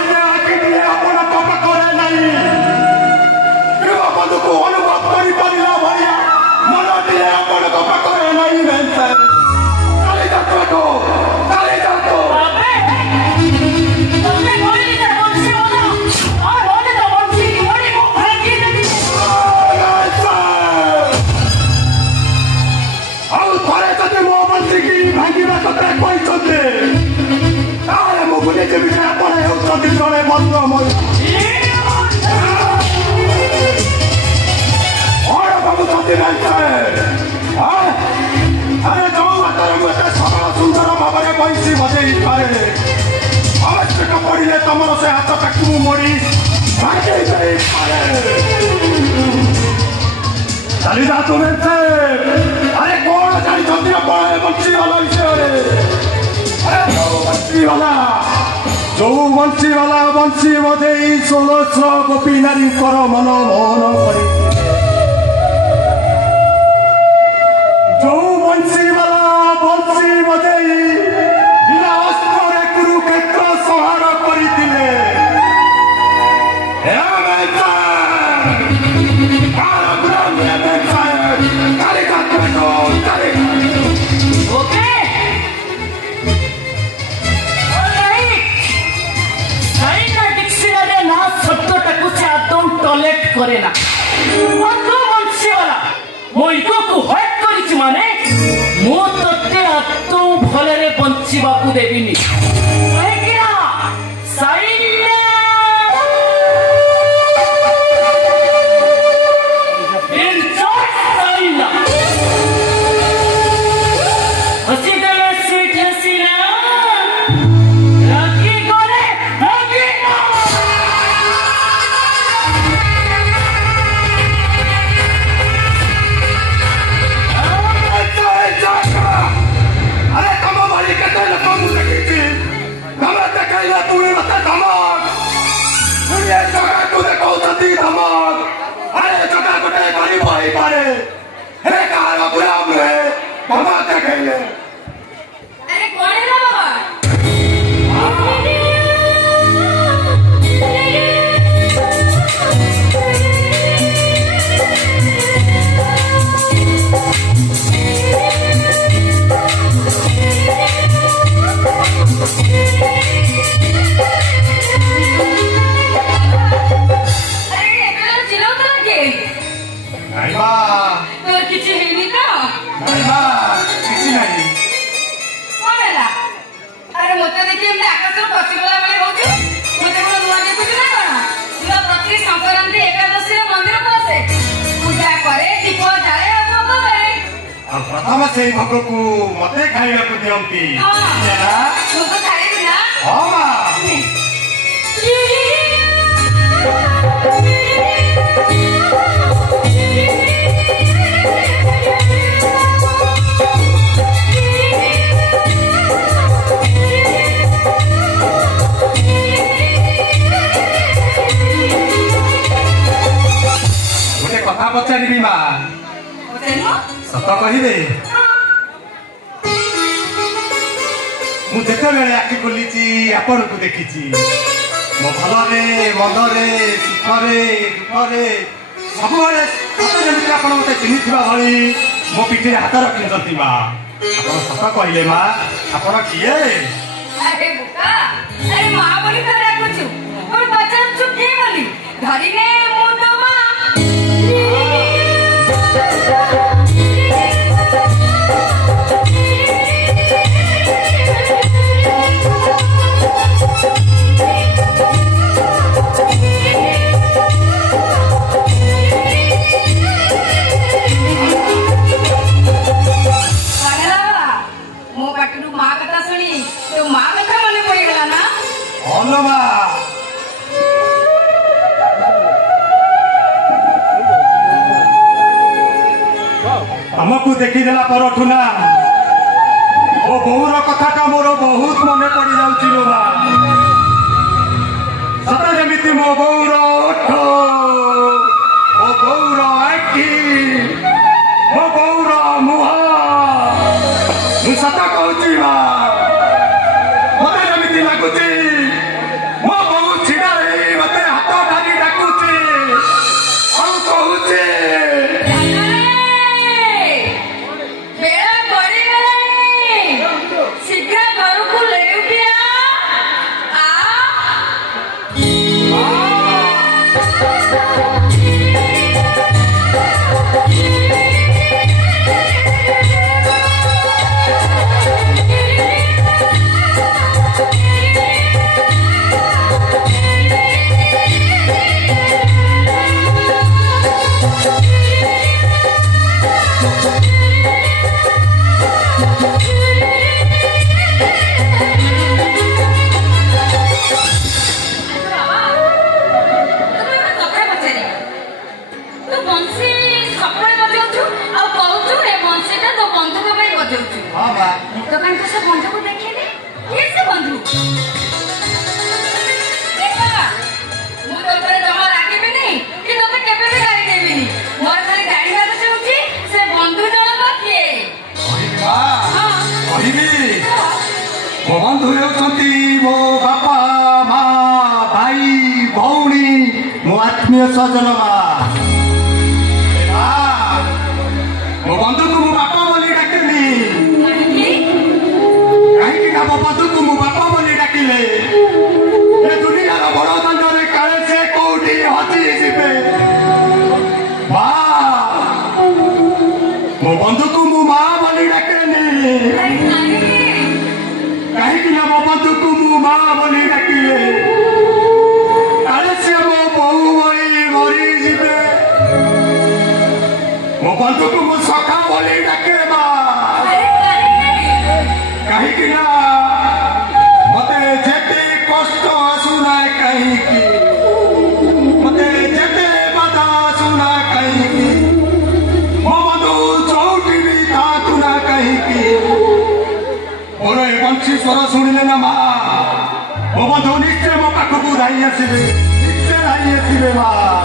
କହିଲେ ଆଖି ଦିଏ ଆପଣଙ୍କ ପାଖରେ ନାହିଁ ପ୍ରେମବନ୍ଧୁକୁ ଅନୁଭବ କରିପାରିଲା ଭଳିଆ ମନ ଦିଏ ଆପଣଙ୍କ ପାଖରେ ନାହିଁ ଭେନ୍ସେ ଚାଲି ଯାଆନ୍ତୁ ଚାଲି ଯାଆନ୍ତୁ ଆଉ ଥରେ ଯଦି ମୋ ବଞ୍ଚିକି ଭାଙ୍ଗିବା କଥା କହିଛନ୍ତି ତାହେଲେ ମୁଁ ବୁଝିଯିବି ଯେ ଆପଣ ହେଉଛନ୍ତି ଜଣେ ମନ୍ତ୍ରମୟୀ କଣ ଭାବୁଛନ୍ତି ଆରେ ଯୋଉ ହାତରେ ମୁଁ ଏତେ ସରଳ ସୁନ୍ଦର ଭାବରେ ବଇଁଶୀ ବଜେଇ ପାରେ ଆବଶ୍ୟକ ପଡ଼ିଲେ ତମର ସେ ହାତଟାକୁ ମୁଁ ମୋଡ଼ି ଭାଙ୍ଗି ଦେଇପାରେ ଚାଲି ଯାଆନ୍ତୁ ଭେନ୍ସେ ଆରେ କଣ ଜାଣିଛନ୍ତି ଆପଣ ବଂଶୀବାଲା ବିଷୟରେ ଯୋଉ ବଂଶୀବାଲା ବଂଶୀ ବଜେଇ 1600 ଗୋପୀ ନାରୀଙ୍କର ମନ ମୋହନ କରିଥିଲେ ଯୋଉ ବଂଶୀବାଲା ବଂଶୀ ବଜେଇ ବିନା ଅସ୍ତ୍ରରେ କୁରୁକ୍ଷେତ୍ର ସଂହାର କରିଥିଲେ करे ना मो इको को हट करिछि माने मो तते आतो भलरे बंचिबा को देबिनी एकिरा साइना एन्जॉय साइना हसी दे स्वीट हसीना राखी करे राखी ना अरे कौन है बाबा प्रथम से भोग को मत खाइबा को दियंती गोटे कथा पचारि माँ सत कहे मुझे आखि खोली आपण को देखी मो भलरे मंदरे सुखरे दुखरे सब आप मत चिन्ही भाई मो पिठे हाथ रखी माँ आप सत कहले माँ आप किए हमको देखीदेला परठू ना वो बोर कथा मोर बहुत मन पड़ जा सत जमी मो बोर ओठ मो बोर आखि मो बोर मुह मु सत कहूँ मत जमी लगुच मो बोर आत्मीय स्वजन मो बंधु को मु बापा बोली डाकिली कहीं मो बंधु को मु बापा बोली डाकिले ये दुनिया बड़ दंडे काले से कौटी हजी जीवे मो बंधु को मु माँ बोली डाकेनी कहीं मो बंधु को मु माँ बोली डाकिले काले से मो बहु बोली मरी जीवे मो बंधु को मु सखा बोली डाके कहीं मते जेते कष्ट आसुना कहीं मते जेते बाधा आसुना कहीं मो बंधु चौटी भी था तुना कहीं मोर ए बंशी स्वर शुणिले ना माँ मो बंधु निश्चय मो पाखक धाई आसबे निश्चय धाई आसबे माँ।